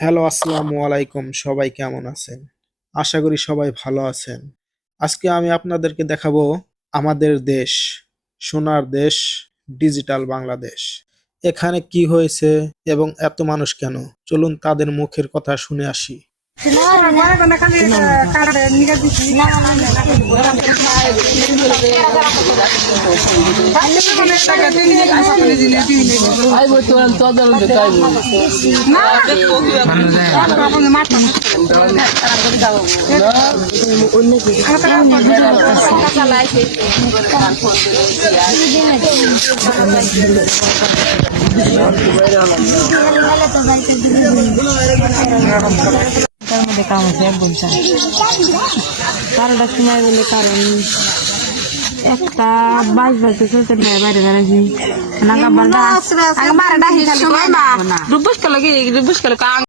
Hello, আসসালামু আলাইকুম। সবাই কেমন আছেন? আশা করি সবাই ভালো আছেন। আজকে আমি আপনাদেরকে দেখাবো আমাদের দেশ, সোনার দেশ, ডিজিটাল বাংলাদেশ। এখানে কি হয়েছে এবং এত মানুষ কেন? চলুন তাদের মুখের কথা শুনে আসি। তার মধ্যে কাম আছে একদম কারোটা সময় বলে কারণ একটা 22 বাজতে চলতে বাইরে বেড়াইছি না